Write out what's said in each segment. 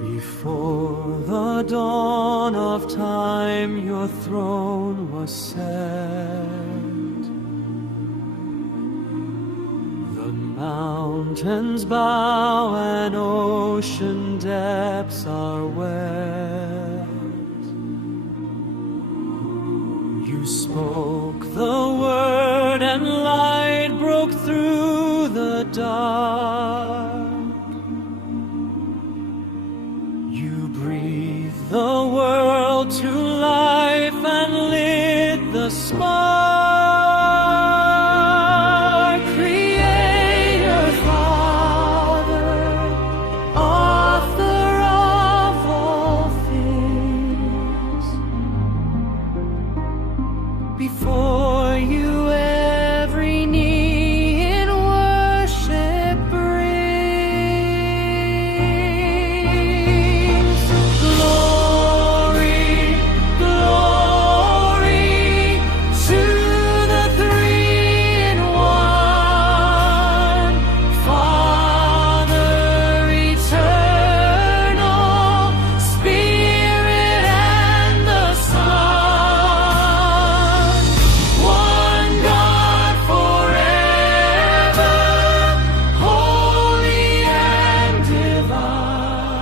Before the dawn of time, your throne was set. The mountains bow and ocean depths are wet. You spoke the word and light broke through the dark. You breathed the world to life and lit the spark. Creator, Father, author of all things, before you every knee in worship brings. Glory, glory to the three-in-one, Father eternal, Spirit and the Son. One God forever, holy and divine.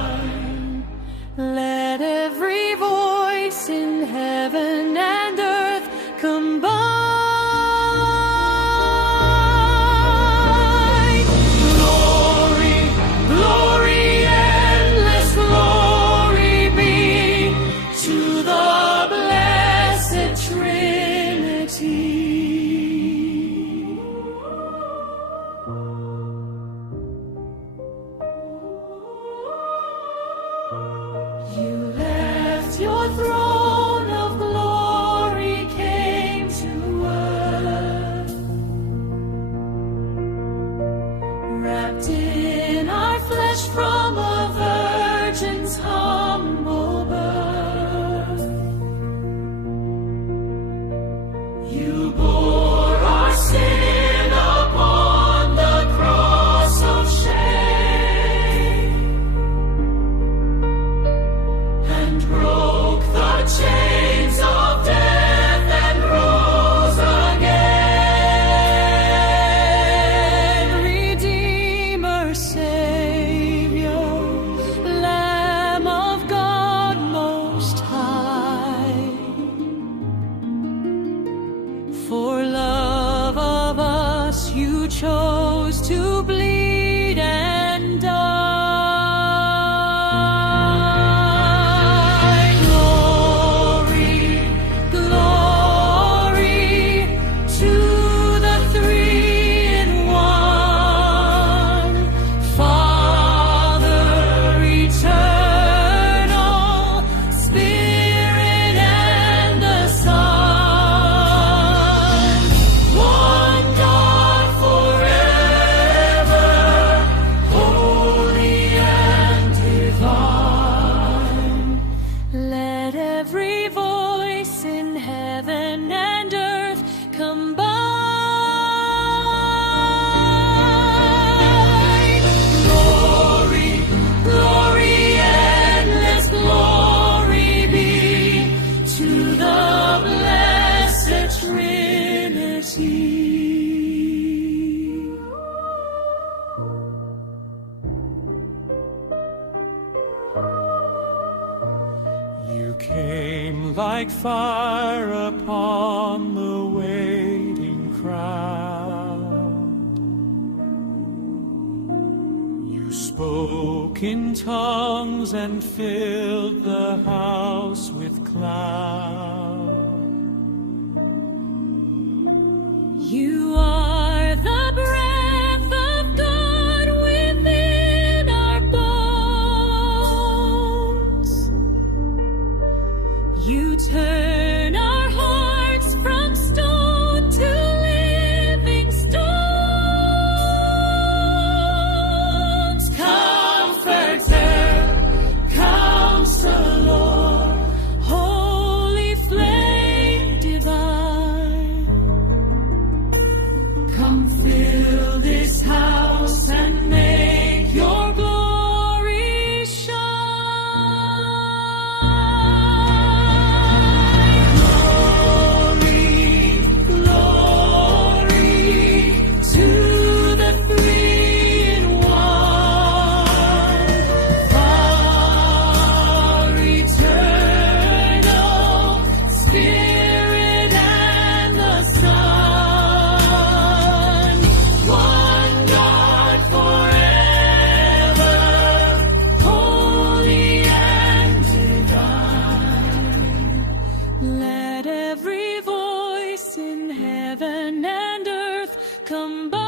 Let every voice in heaven and earth combine. Glory, glory, endless glory be to the blessed Trinity. You left your throne of glory, came to earth, wrapped in our flesh from a virgin's humble birth. You bore our sin upon the cross of shame and broke the chains of death and rose again. Redeemer, Savior, Lamb of God Most High, for love of us you chose to bleed and die. Glory, glory to the three-in-one, Father eternal, Spirit and the Son. One God forever, holy and divine. Let every voice in heaven and earth combine. Glory, glory, endless glory be to the blessed Trinity. You came like fire upon the waiting crowd. You spoke in tongues and filled the house with cloud. You are the breath of God within our bones. You turn our hearts from stone to living stones. Comforter, Counselor, Holy Flame. in heaven and earth combine.